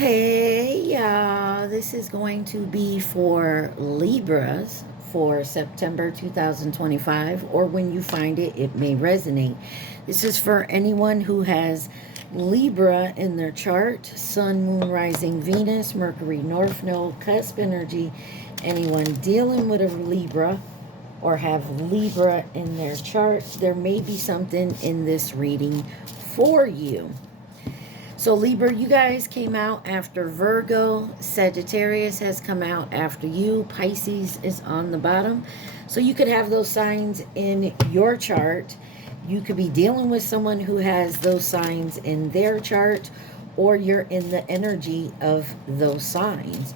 Hey, y'all. This is going to be for Libras for September 2025, or when you find it, it may resonate. This is for anyone who has Libra in their chart, Sun, Moon, Rising, Venus, Mercury, North Node, cusp energy. Anyone dealing with a Libra or have Libra in their chart, there may be something in this reading for you. So Libra, you guys came out after Virgo. Sagittarius has come out after you. Pisces is on the bottom. So you could have those signs in your chart. You could be dealing with someone who has those signs in their chart, or you're in the energy of those signs.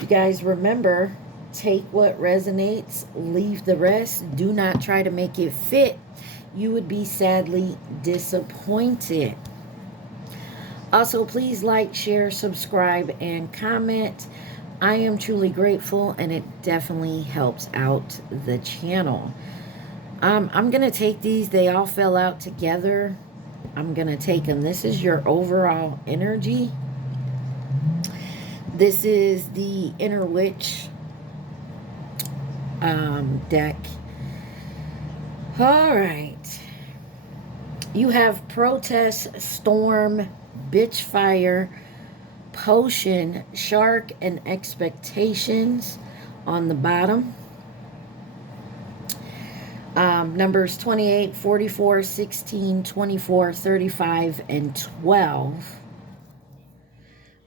You guys remember, take what resonates, leave the rest. Do not try to make it fit. You would be sadly disappointed. Also, please like, share, subscribe, and comment. I am truly grateful, and it definitely helps out the channel. I'm going to take these. They all fell out together. I'm going to take them. This is your overall energy. This is the Inner Witch deck. All right. You have Protest, Storm, Bitch Fire, Potion, Shark, and Expectations on the bottom. Numbers 28, 44, 16, 24, 35, and 12.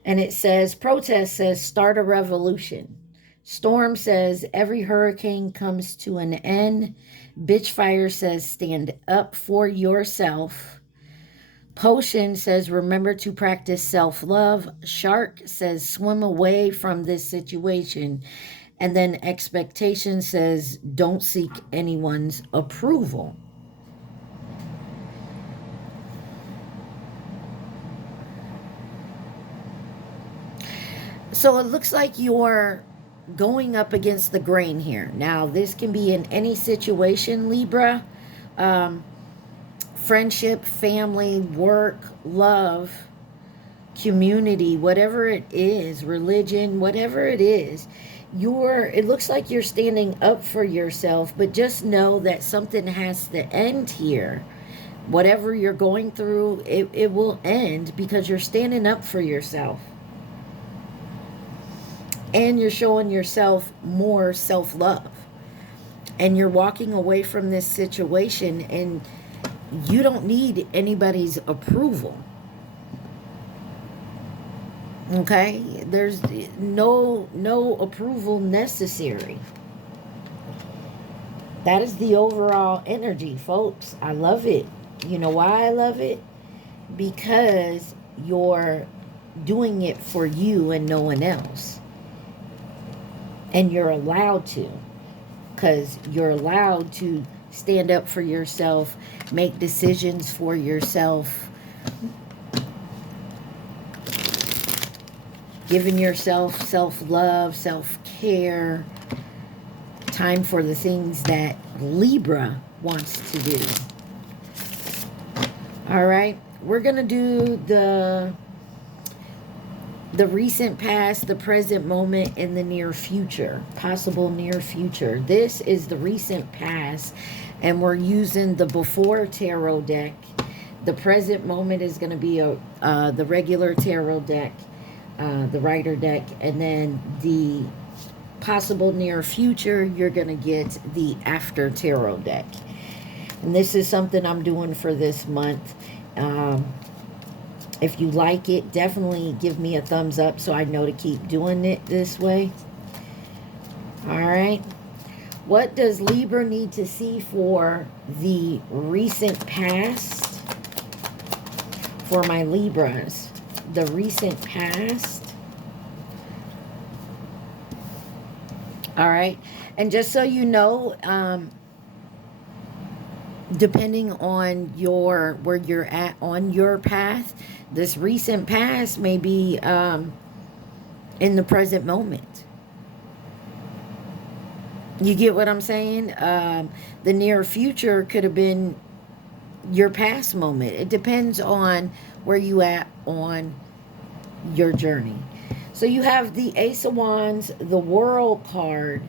And it says, Protest says, start a revolution. Storm says, every hurricane comes to an end. Bitch Fire says, stand up for yourself. Potion says, remember to practice self-love. Shark says, swim away from this situation. And then Expectation says, don't seek anyone's approval. So it looks like you're going up against the grain here. Now, this can be in any situation, Libra. Friendship, family, work, love, community, whatever it is, religion, whatever it is, it looks like you're standing up for yourself, but just know that something has to end here. Whatever you're going through, it will end because you're standing up for yourself. And you're showing yourself more self-love. And you're walking away from this situation, and you don't need anybody's approval. Okay? There's no approval necessary. That is the overall energy, folks. I love it. You know why I love it? Because you're doing it for you and no one else. And you're allowed to. Because you're allowed to stand up for yourself, make decisions for yourself, giving yourself self-love, self-care, time for the things that Libra wants to do. All right, we're going to do the recent past, the present moment, and the near future, possible near future. This is the recent past, and we're using the Before Tarot deck. The present moment is going to be the regular tarot deck, the Rider deck, and then the possible near future, you're going to get the After Tarot deck. And this is something I'm doing for this month. If you like it, definitely give me a thumbs up so I know to keep doing it this way. All right. What does Libra need to see for the recent past? For my Libras, the recent past. All right. And just so you know, depending on where you're at on your path, this recent past may be in the present moment. You get what I'm saying? The near future could have been your past moment. It depends on where you at on your journey. So you have the Ace of Wands, the World card,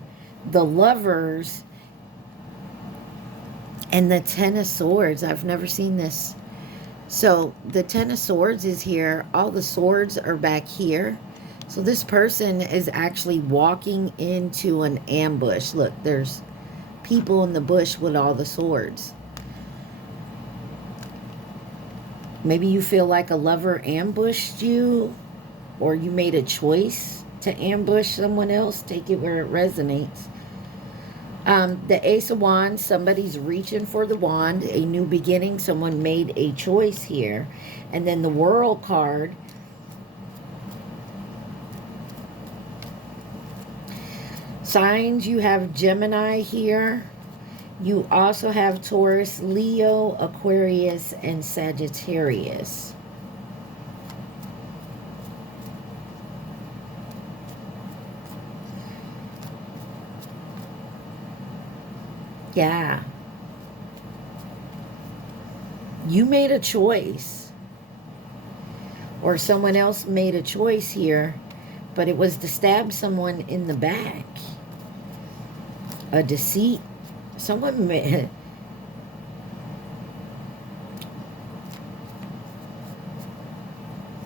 the Lovers, and the Ten of Swords. I've never seen this. So the Ten of Swords is here. All the swords are back here. So this person is actually walking into an ambush. Look, there's people in the bush with all the swords. Maybe you feel like a lover ambushed you, or you made a choice to ambush someone else. Take it where it resonates. The Ace of Wands, somebody's reaching for the wand, a new beginning. Someone made a choice here. And then the World card. Signs, you have Gemini here. You also have Taurus, Leo, Aquarius, and Sagittarius. Yeah. You made a choice. Or someone else made a choice here. But it was to stab someone in the back. A deceit. Someone made...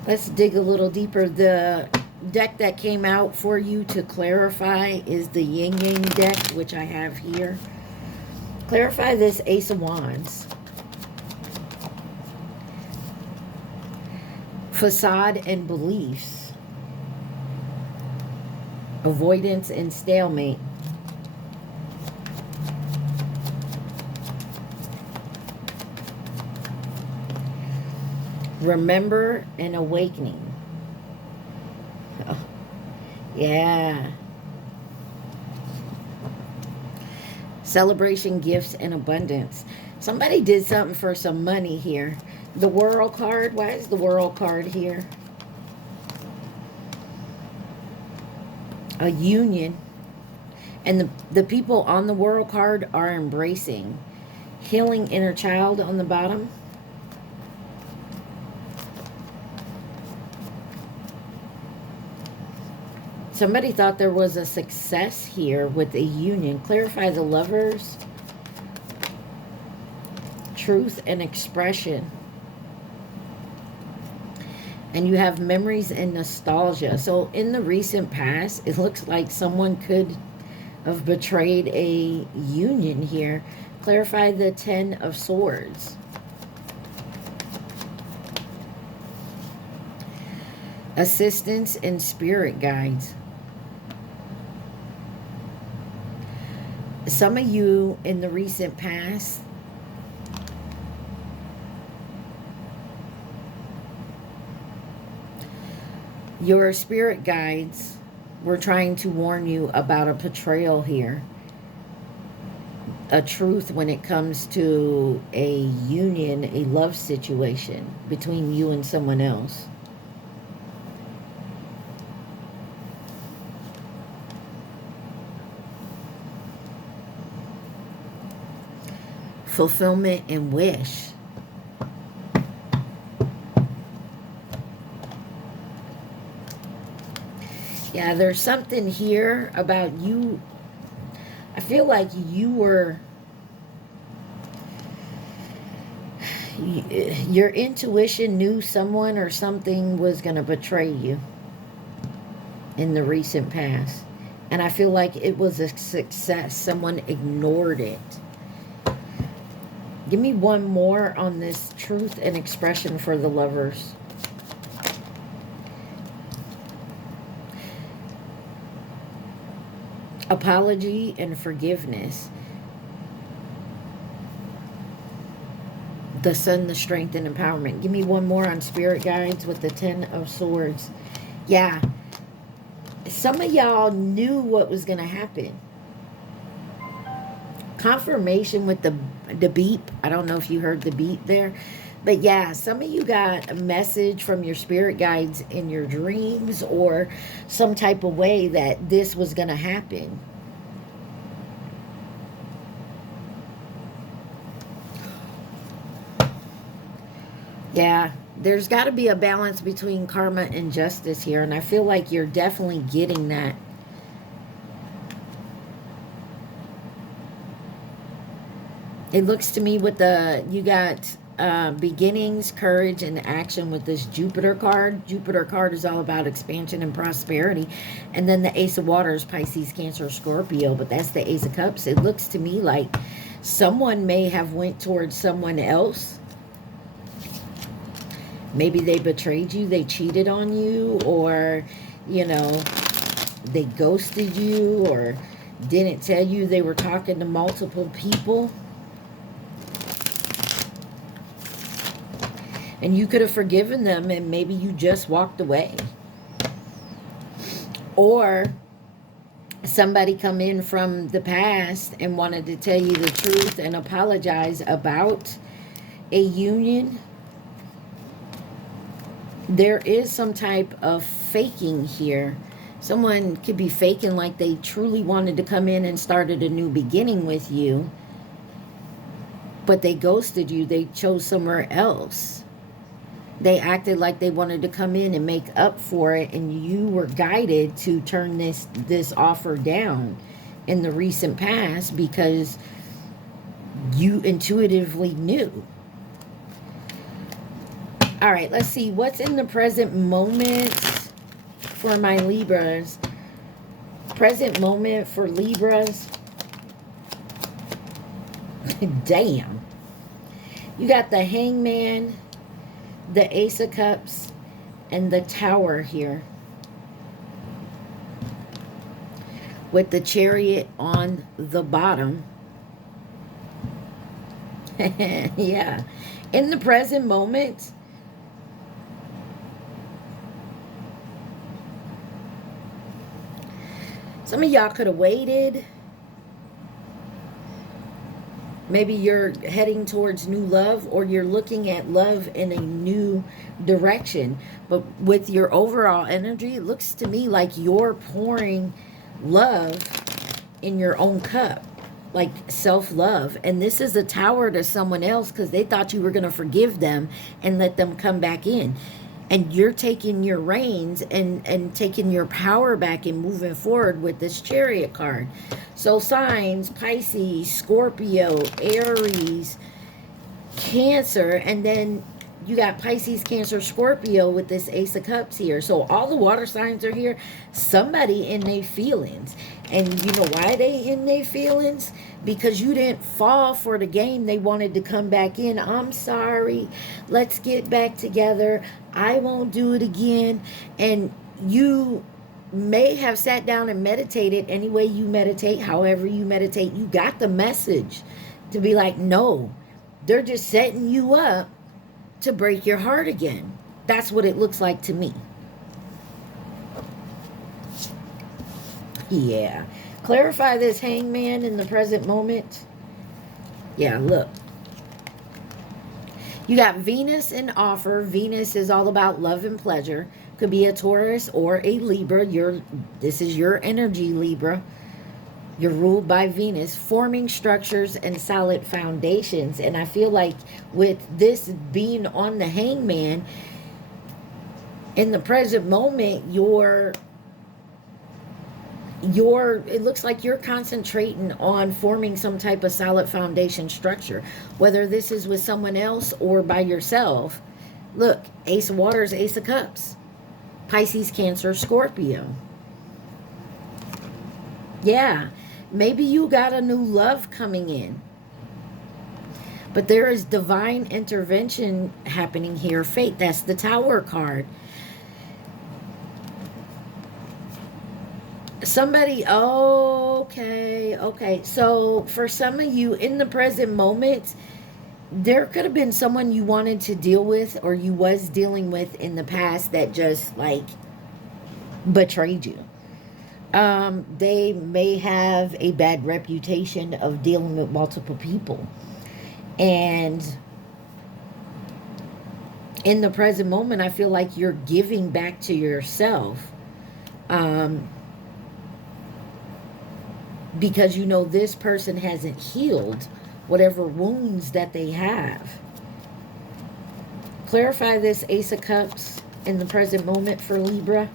Let's dig a little deeper. The deck that came out for you to clarify is the Yin Yang deck, which I have here. Clarify this Ace of Wands. Facade and beliefs. Avoidance and stalemate. Remember and awakening. Oh, yeah. Celebration, gifts, and abundance. Somebody did something for some money here. The World card. Why is the World card here? A union. And the people on the World card are embracing. Healing inner child on the bottom. Somebody thought there was a success here with a union. Clarify the Lovers. Truth and expression. And you have memories and nostalgia. So in the recent past, it looks like someone could have betrayed a union here. Clarify the Ten of Swords. Assistance and spirit guides. Some of you in the recent past your spirit guides were trying to warn you about a betrayal here. A truth when it comes to a union, a love situation between you and someone else. Fulfillment and wish. Yeah, there's something here about you. I feel like you were... your intuition knew someone or something was going to betray you in the recent past. And I feel like it was a success. Someone ignored it. Give me one more on this truth and expression for the Lovers. Apology and forgiveness. The Sun, the strength and empowerment. Give me one more on spirit guides with the Ten of Swords. Yeah. Some of y'all knew what was going to happen. Confirmation with the beep. I don't know if you heard the beep there. But yeah, some of you got a message from your spirit guides in your dreams or some type of way that this was going to happen. Yeah, There's got to be a balance between karma and justice here, and I feel like you're definitely getting that. It looks to me with the, you got beginnings, courage, and action with this Jupiter card. Jupiter card is all about expansion and prosperity. And then the Ace of Waters, Pisces, Cancer, Scorpio. But that's the Ace of Cups. It looks to me like someone may have went towards someone else. Maybe they betrayed you, they cheated on you, or, you know, they ghosted you, or didn't tell you they were talking to multiple people. And you could have forgiven them, and maybe you just walked away. Or somebody come in from the past and wanted to tell you the truth and apologize about a union. There is some type of faking here. Someone could be faking like they truly wanted to come in and started a new beginning with you, but they ghosted you. They chose somewhere else. They acted like they wanted to come in and make up for it, and you were guided to turn this offer down in the recent past because you intuitively knew. All right, let's see what's in the present moment for my Libras. Present moment for Libras. Damn. You got the Hangman, the Ace of Cups, and the Tower here, with the Chariot on the bottom. Yeah. In the present moment, some of y'all could have waited. Maybe you're heading towards new love, or you're looking at love in a new direction. But with your overall energy, it looks to me like you're pouring love in your own cup, like self-love. And this is a Tower to someone else because they thought you were going to forgive them and let them come back in. And you're taking your reins and taking your power back and moving forward with this Chariot card. So signs, Pisces, Scorpio, Aries, Cancer, and then you got Pisces, Cancer, Scorpio with this Ace of Cups here. So all the water signs are here. Somebody in their feelings. And you know why they in their feelings? Because you didn't fall for the game. They wanted to come back in. I'm sorry. Let's get back together. I won't do it again. And you may have sat down and meditated any way you meditate, however you meditate. You got the message to be like, no, they're just setting you up to break your heart again. That's what it looks like to me. Yeah. Clarify this Hangman in the present moment. Yeah, look. You got Venus in offer. Venus is all about love and pleasure. Could be a Taurus or a Libra. This is your energy, Libra. You're ruled by Venus, forming structures and solid foundations. And I feel like with this being on the Hangman, in the present moment, it looks like you're concentrating on forming some type of solid foundation structure, whether this is with someone else or by yourself. Look, Ace of Waters, Ace of Cups, Pisces, Cancer, Scorpio. Yeah, maybe you got a new love coming in, but there is divine intervention happening here. Fate, that's the Tower card. Somebody, okay. So for some of you in the present moment, there could have been someone you wanted to deal with or you was dealing with in the past that just like betrayed you. They may have a bad reputation of dealing with multiple people. And in the present moment, I feel like you're giving back to yourself. Because you know this person hasn't healed whatever wounds that they have. Clarify this Ace of Cups in the present moment for Libra.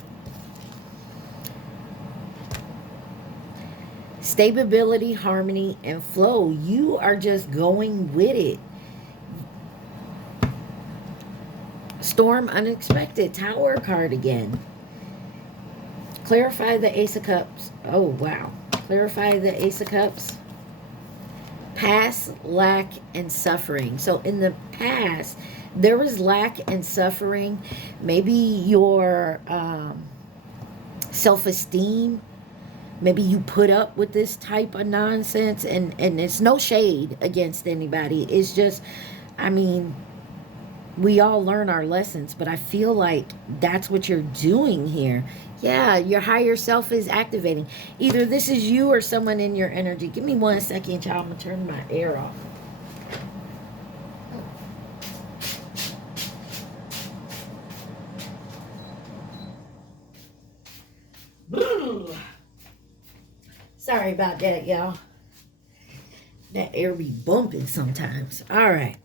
Stability, harmony, and flow. You are just going with it. Storm, unexpected. Tower card again. Clarify the Ace of Cups. Oh, wow. Clarify the Ace of Cups. Past, lack, and suffering. So in the past, there was lack and suffering. Maybe your self-esteem. Maybe you put up with this type of nonsense. And it's no shade against anybody. It's just, I mean, we all learn our lessons. But I feel like that's what you're doing here. Yeah, your higher self is activating. Either this is you or someone in your energy. Give me 1 second, y'all. I'm going to turn my air off. Sorry about that, y'all. That air be bumping sometimes. All right.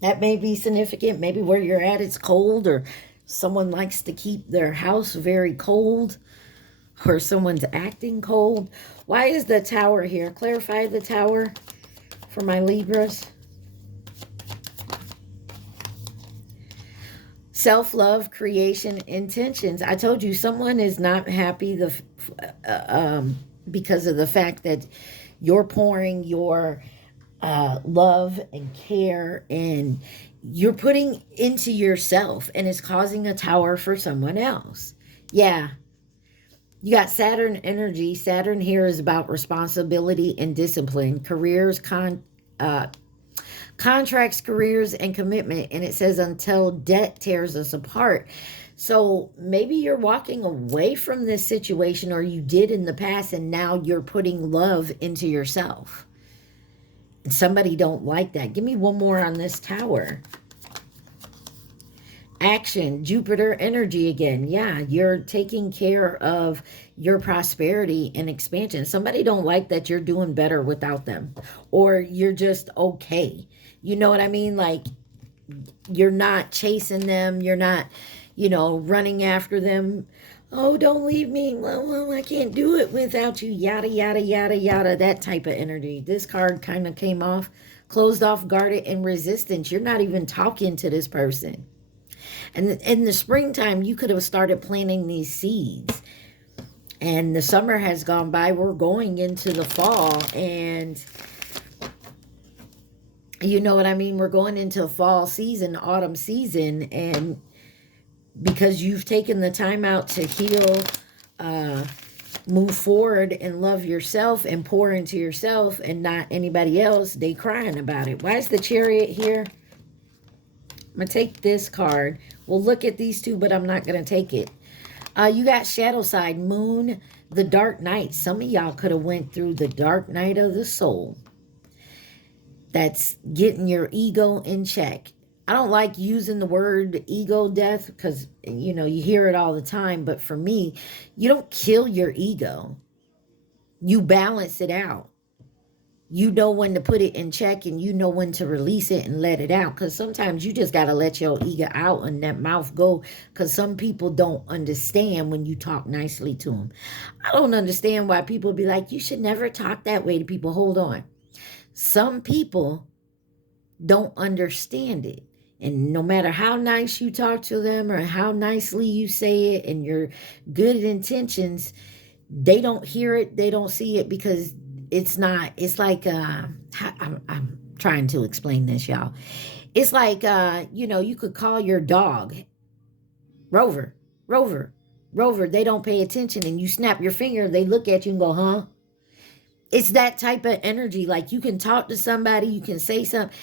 That may be significant. Maybe where you're at, it's cold, or someone likes to keep their house very cold, or someone's acting cold. Why is the Tower here? Clarify the Tower for my Libras. Self-love, creation, intentions. I told you someone is not happy because of the fact that you're pouring your love and care and you're putting into yourself, and it's causing a tower for someone else. Yeah. You got Saturn energy. Saturn here is about responsibility and discipline, careers, contracts, careers, and commitment. And it says until debt tears us apart. So maybe you're walking away from this situation, or you did in the past, and now you're putting love into yourself. And somebody don't like that. Give me one more on this Tower. Action, Jupiter energy again. Yeah, you're taking care of your prosperity and expansion. Somebody don't like that you're doing better without them, or you're just okay. You know what I mean? Like, you're not chasing them. You're not, running after them. Oh, don't leave me. Well, I can't do it without you. Yada, yada, yada, yada. That type of energy. This card kind of came off closed off, guarded, and resistance. You're not even talking to this person. And in the springtime, you could have started planting these seeds. And the summer has gone by. We're going into the fall. And you know what I mean? We're going into fall season, autumn season. And because you've taken the time out to heal, move forward and love yourself and pour into yourself and not anybody else, they crying about it. Why is the Chariot here? I'm going to take this card. We'll look at these two, but I'm not going to take it. You got Shadow Side, Moon, the Dark Night. Some of y'all could have went through the dark night of the soul. That's getting your ego in check. I don't like using the word ego death because, you hear it all the time. But for me, you don't kill your ego. You balance it out. You know when to put it in check, and you know when to release it and let it out. Because sometimes you just got to let your ego out and that mouth go. Because some people don't understand when you talk nicely to them. I don't understand why people be like, you should never talk that way to people. Hold on. Some people don't understand it. And no matter how nice you talk to them or how nicely you say it and your good intentions, they don't hear it. They don't see it because it's not, it's like, I'm trying to explain this, y'all. It's like, you could call your dog, Rover, Rover, Rover. They don't pay attention and you snap your finger. They look at you and go, huh? It's that type of energy. Like, you can talk to somebody, you can say something.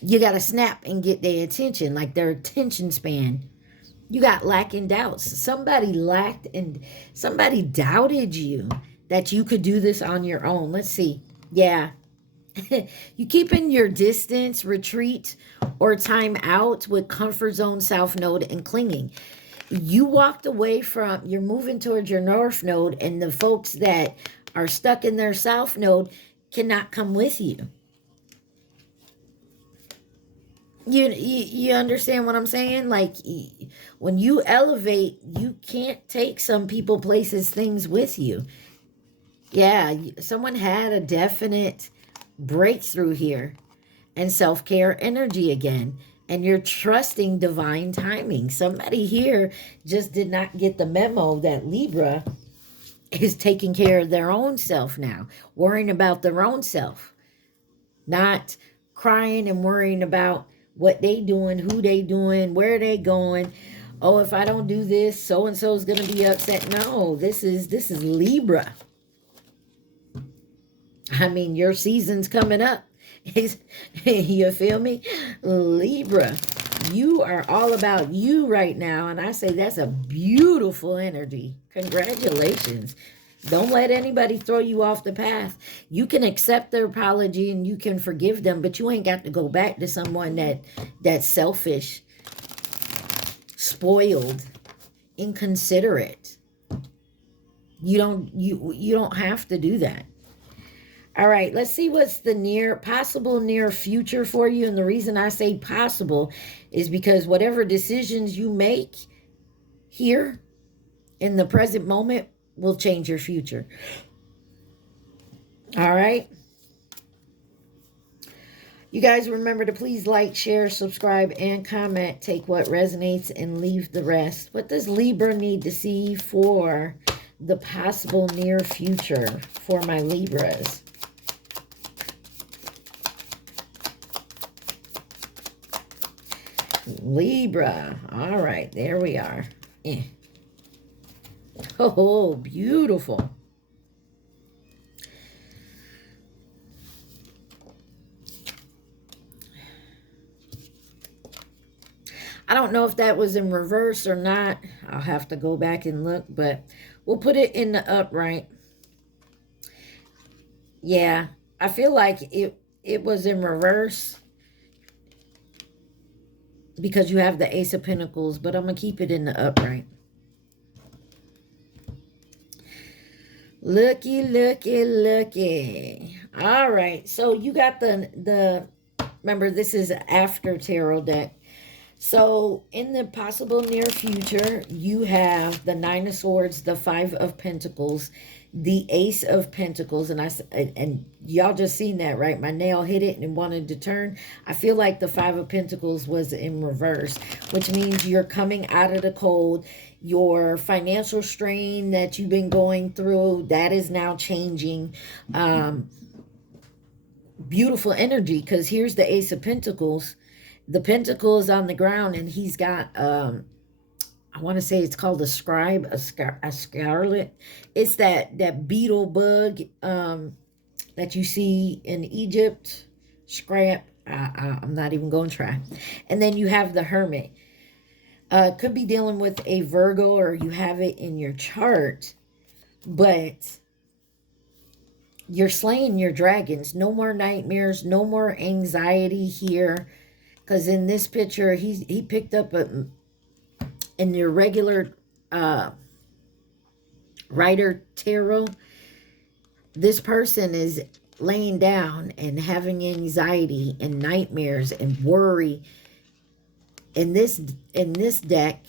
You got to snap and get their attention, like their attention span. You got lack and doubts. Somebody lacked and somebody doubted you that you could do this on your own. Let's see. Yeah. You keeping your distance, retreat, or time out with comfort zone, south node, and clinging. You walked away from, you're moving towards your north node, and the folks that are stuck in their south node cannot come with you. You understand what I'm saying? Like, when you elevate, you can't take some people, places, things with you. Yeah, someone had a definite breakthrough here and self-care energy again. And you're trusting divine timing. Somebody here just did not get the memo that Libra is taking care of their own self now, worrying about their own self, not crying and worrying about what they doing, who they doing, where they going. Oh, if I don't do this, so and so is going to be upset. No, this is Libra. I mean, your season's coming up. You feel me? Libra, you are all about you right now. And I say that's a beautiful energy. Congratulations. Don't let anybody throw you off the path. You can accept their apology and you can forgive them, but you ain't got to go back to someone that's selfish, spoiled, inconsiderate. You don't have to do that. All right, let's see what's the possible near future for you. And the reason I say possible is because whatever decisions you make here in the present moment will change your future. All right. You guys remember to please like, share, subscribe, and comment. Take what resonates and leave the rest. What does Libra need to see for the possible near future for my Libras? Libra. All right, there we are. Oh, beautiful. I don't know if that was in reverse or not. I'll have to go back and look, but we'll put it in the upright. Yeah, I feel like it was in reverse because you have the Ace of Pentacles, but I'm going to keep it in the upright. Looky, looky, looky. All right, so you got the remember, this is after tarot deck. So in the possible near future, you have the Nine of Swords, the Five of Pentacles, the Ace of Pentacles, and y'all just seen that, right? My nail hit it and wanted to turn. I feel like the Five of Pentacles was in reverse, which means you're coming out of the cold. Your financial strain that you've been going through, that is now changing. Beautiful energy, because here's the Ace of Pentacles. The pentacle is on the ground, and he's got, I want to say it's called a scribe, a scarlet. It's that beetle bug that you see in Egypt. Scrap. I'm not even going to try. And then you have the Hermit. Could be dealing with a Virgo, or you have it in your chart. But you're slaying your dragons. No more nightmares. No more anxiety here. Because in this picture, he picked up in your regular Rider Tarot, this person is laying down and having anxiety and nightmares and worry. In this deck,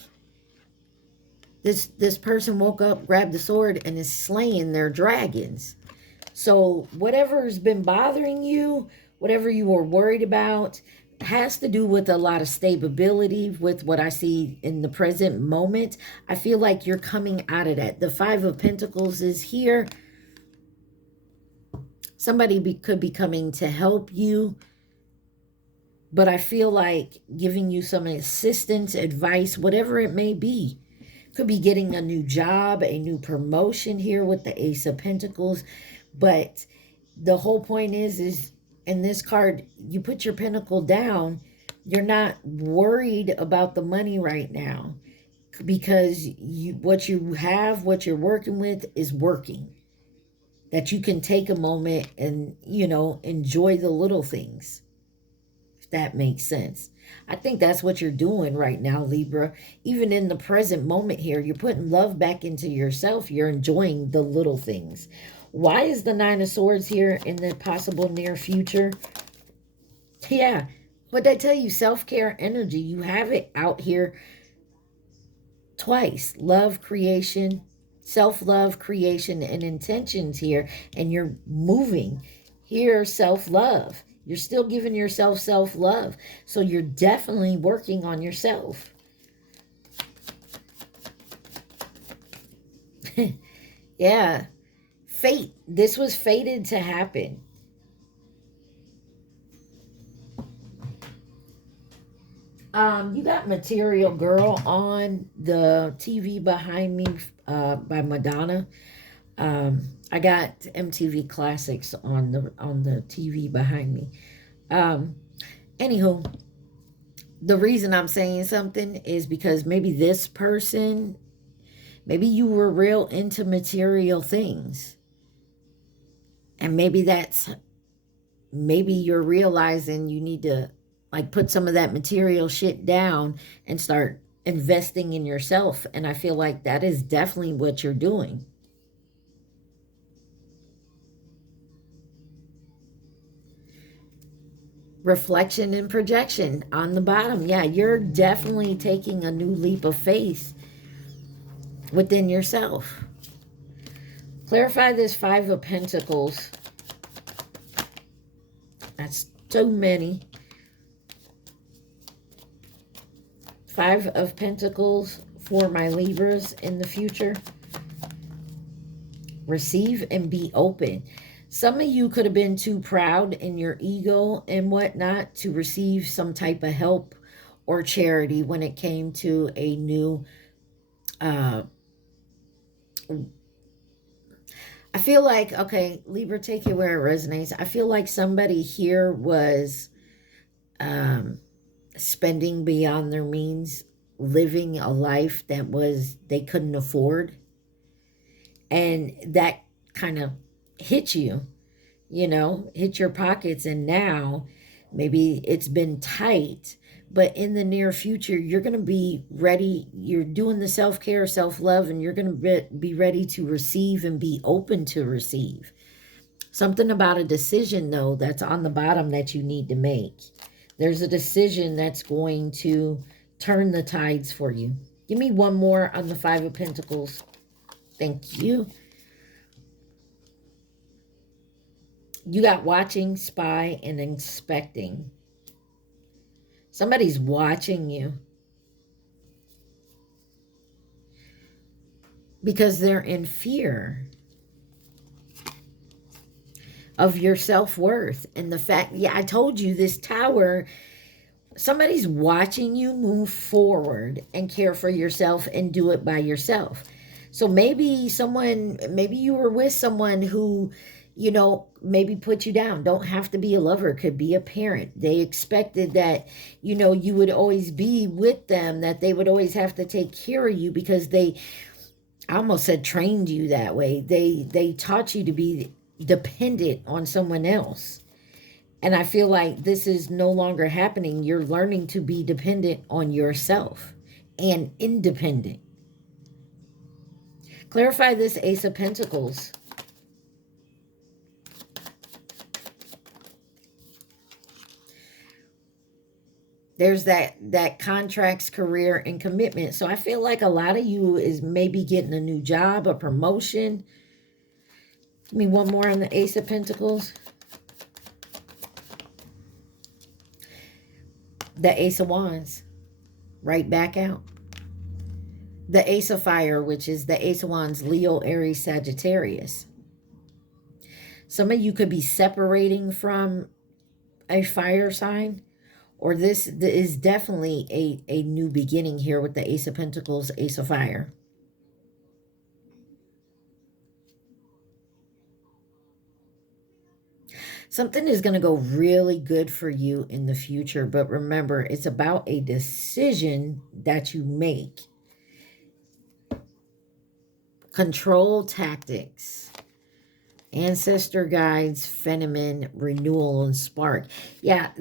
this person woke up, grabbed the sword, and is slaying their dragons. So whatever's been bothering you, whatever you were worried about, has to do with a lot of stability with what I see in the present moment. I feel like you're coming out of that. The Five of Pentacles is here. Somebody could be coming to help you, but I feel like giving you some assistance, advice, whatever it may be. Could be getting a new job, a new promotion here with the Ace of Pentacles. But the whole point is in this card, you put your pentacle down. You're not worried about the money right now, because what you have, what you're working with is working. That you can take a moment and, enjoy the little things. If that makes sense. I think that's what you're doing right now, Libra. Even in the present moment here, you're putting love back into yourself. You're enjoying the little things. Why is the Nine of Swords here in the possible near future? Yeah, What did I tell you? Self-care energy. You have it out here twice. Love creation, self-love creation and intentions here. And you're moving. Here, self-love. You're still giving yourself self-love. So you're definitely working on yourself. Yeah. Fate. This was fated to happen. You got Material Girl on the TV behind me by Madonna. I got MTV Classics on the TV behind me. Um, Anywho, the reason I'm saying something is because maybe this person, maybe you were real into material things, and maybe you're realizing you need to like put some of that material shit down and start investing in yourself. And I feel like that is definitely what you're doing. Reflection and projection on the bottom. Yeah, you're definitely taking a new leap of faith within yourself. Clarify this Five of Pentacles. That's too many. Five of Pentacles for my Libras in the future. Receive and be open. Some of you could have been too proud in your ego and whatnot to receive some type of help or charity when it came to a new I feel like, okay, Libra, take it where it resonates. I feel like somebody here was spending beyond their means, living a life that was they couldn't afford, and that kind of hit you, hit your pockets. And now maybe it's been tight, but in the near future you're going to be ready. You're doing the self-care, self-love, and you're going to be ready to receive and be open to receive. Something about a decision, though, that's on the bottom that you need to make. There's a decision that's going to turn the tides for you. Give me one more on the Five of Pentacles. Thank you. You got watching, spy, and inspecting. Somebody's watching you because they're in fear of your self-worth and the fact, yeah, I told you this Tower, somebody's watching you move forward and care for yourself and do it by yourself. So maybe you were with someone who, maybe put you down. Don't have to be a lover, could be a parent. They expected that, you would always be with them, that they would always have to take care of you because I almost said trained you that way. They taught you to be dependent on someone else. And I feel like this is no longer happening. You're learning to be dependent on yourself and independent. Clarify this Ace of Pentacles. There's that contracts, career, and commitment. So I feel like a lot of you is maybe getting a new job, a promotion. Give me one more on the Ace of Pentacles. The Ace of Wands. Right back out. The Ace of Fire, which is the Ace of Wands, Leo, Aries, Sagittarius. Some of you could be separating from a fire sign, or this is definitely a new beginning here with the Ace of Pentacles, Ace of Fire. Something is going to go really good for you in the future, but remember, it's about a decision that you make. Control tactics. Ancestor guides, feminine, renewal, and spark. Yeah,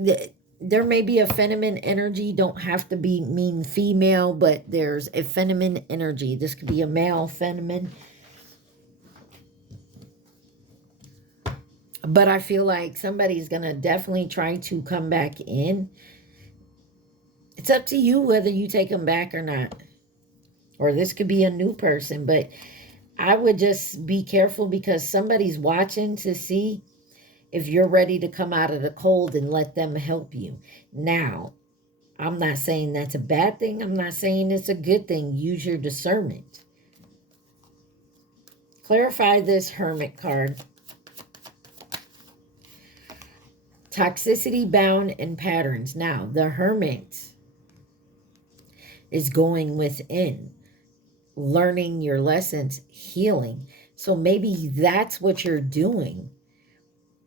there may be a feminine energy. Don't have to mean female, but there's a feminine energy. This could be a male feminine. But I feel like somebody's going to definitely try to come back in It's up to you whether you take them back or not. Or this could be a new person, but I would just be careful because somebody's watching to see if you're ready to come out of the cold and let them help you. Now, I'm not saying that's a bad thing. I'm not saying it's a good thing. Use your discernment. Clarify this Hermit card. Toxicity bound and patterns. Now, the Hermit is going within, learning your lessons, healing. So maybe that's what you're doing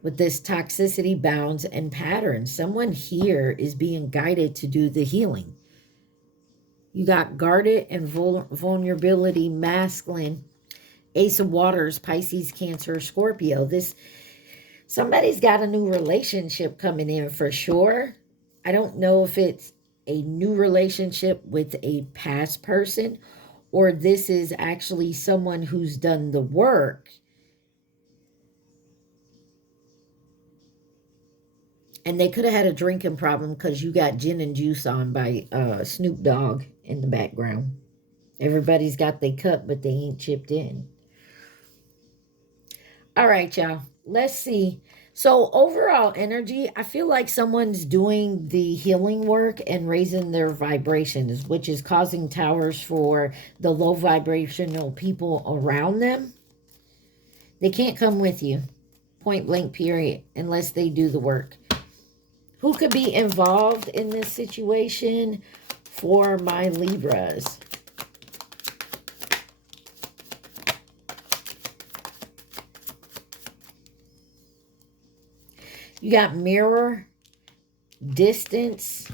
with this toxicity bounds and patterns. Someone here is being guided to do the healing. You got guarded and vulnerability, masculine, Ace of Waters, Pisces, Cancer, Scorpio. Somebody's got a new relationship coming in for sure. I don't know if it's a new relationship with a past person or this is actually someone who's done the work and they could have had a drinking problem because you got gin and juice on by Snoop Dogg in the background. Everybody's got their cup, but they ain't chipped in. All right, y'all. Let's see. So overall energy, I feel like someone's doing the healing work and raising their vibrations, which is causing towers for the low vibrational people around them. They can't come with you, point blank period, unless they do the work. Who could be involved in this situation for my Libras? You got mirror, distance.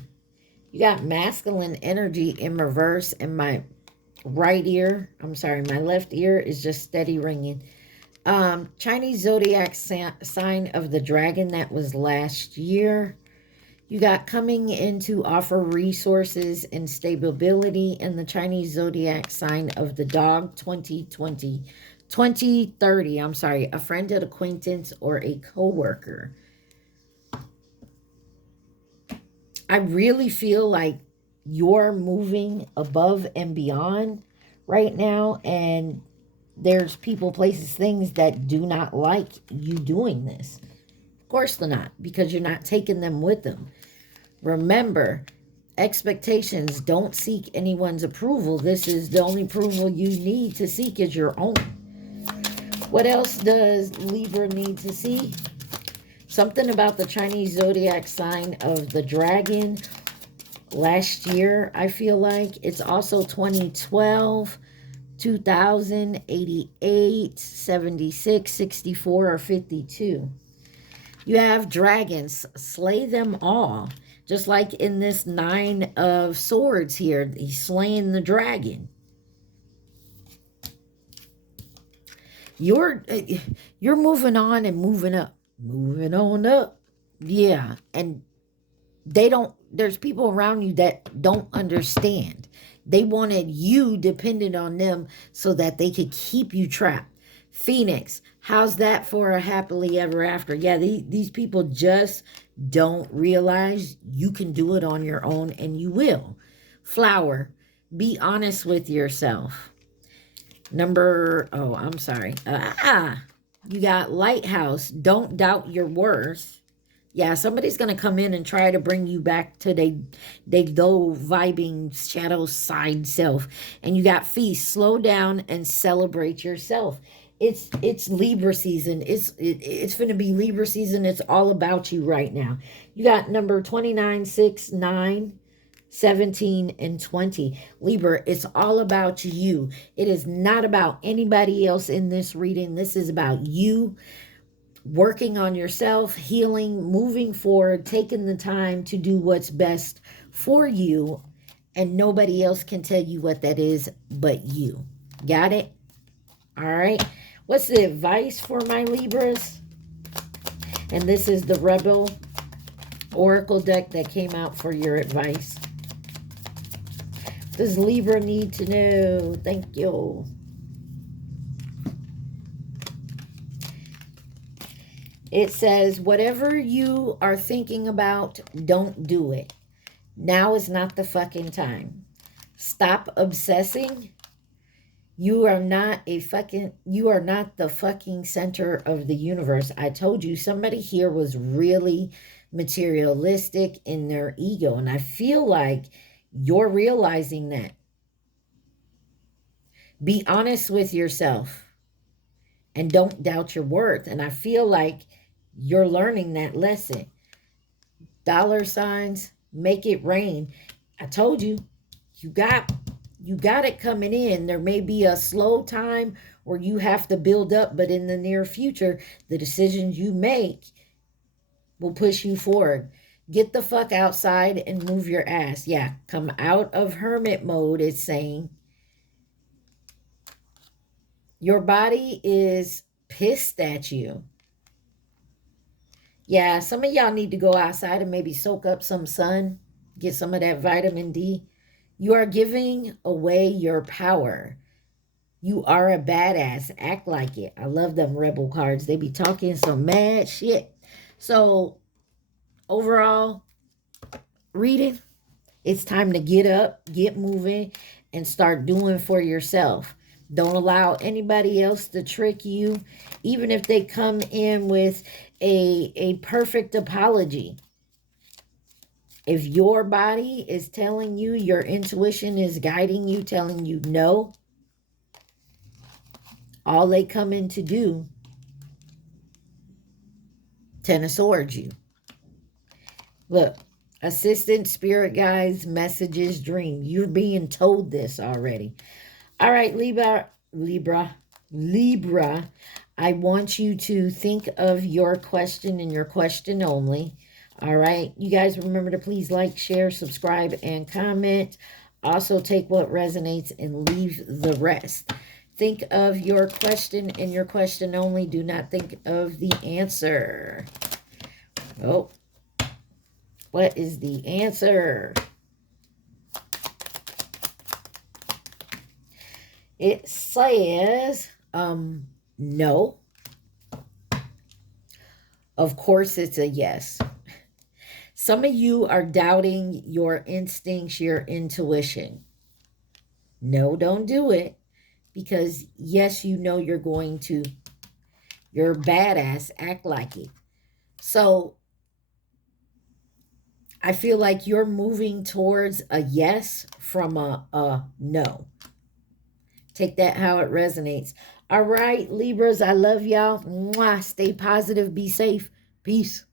You got masculine energy in reverse. And my right ear, my left ear is just steady ringing. Chinese zodiac sign of the dragon. That was last year. You got coming in to offer resources and stability. And the Chinese zodiac sign of the dog, 2030. A friend, an acquaintance, or a co-worker. I really feel like you're moving above and beyond right now. And there's people, places, things that do not like you doing this. Of course they're not, because you're not taking them with them. Remember, expectations, don't seek anyone's approval. This is the only approval you need to seek is your own. What else does Libra need to see? Something about the Chinese zodiac sign of the dragon last year, I feel like. It's also 2012, 2000, 88, 76, 64, or 52. You have dragons. Slay them all. Just like in this 9 of Swords here. He's slaying the dragon. You're moving on and moving up. Moving on up. Yeah. And there's people around you that don't understand. They wanted you dependent on them so that they could keep you trapped. Phoenix, how's that for a happily ever after? Yeah, these people just don't realize you can do it on your own, and you will. Flower, be honest with yourself. You got Lighthouse, don't doubt your worth. Yeah, somebody's going to come in and try to bring you back to they low vibing shadow side self. And you got Feast, slow down and celebrate yourself. It's Libra season. It's going to be Libra season. It's all about you right now. You got number 29, 6, 9, 17, and 20. Libra, it's all about you. It is not about anybody else in this reading. This is about you working on yourself, healing, moving forward, taking the time to do what's best for you. And nobody else can tell you what that is but you. Got it? All right. What's the advice for my Libras? And this is the Rebel Oracle deck that came out for your advice. Does Libra need to know? Thank you. It says, whatever you are thinking about, don't do it. Now is not the fucking time. Stop obsessing. You are not the fucking center of the universe. I told you somebody here was really materialistic in their ego. And I feel like you're realizing that. Be honest with yourself and don't doubt your worth. And I feel like you're learning that lesson. Dollar signs, make it rain. I told you, you got it coming in. There may be a slow time where you have to build up, but in the near future, the decisions you make will push you forward. Get the fuck outside and move your ass. Yeah, come out of hermit mode, it's saying. Your body is pissed at you. Yeah, some of y'all need to go outside and maybe soak up some sun, get some of that vitamin D. You are giving away your power. You are a badass. Act like it. I love them rebel cards. They be talking some mad shit. So, overall, reading, it's time to get up, get moving, and start doing for yourself. Don't allow anybody else to trick you, even if they come in with a perfect apology. If your body is telling you, your intuition is guiding you, telling you no, all they come in to do, Ten of Swords you. Look, assistant, spirit guides, messages, dream. You're being told this already. All right, Libra. I want you to think of your question and your question only. All right. You guys remember to please like, share, subscribe, and comment. Also take what resonates and leave the rest. Think of your question and your question only. Do not think of the answer. Oh, what is the answer? It says, no. Of course, it's a yes. Some of you are doubting your instincts, your intuition. No, don't do it. Because, yes, you know you're going to. You're a badass. Act like it. So, I feel like you're moving towards a yes from a no. Take that how it resonates. All right, Libras, I love y'all. Mwah. Stay positive. Be safe. Peace.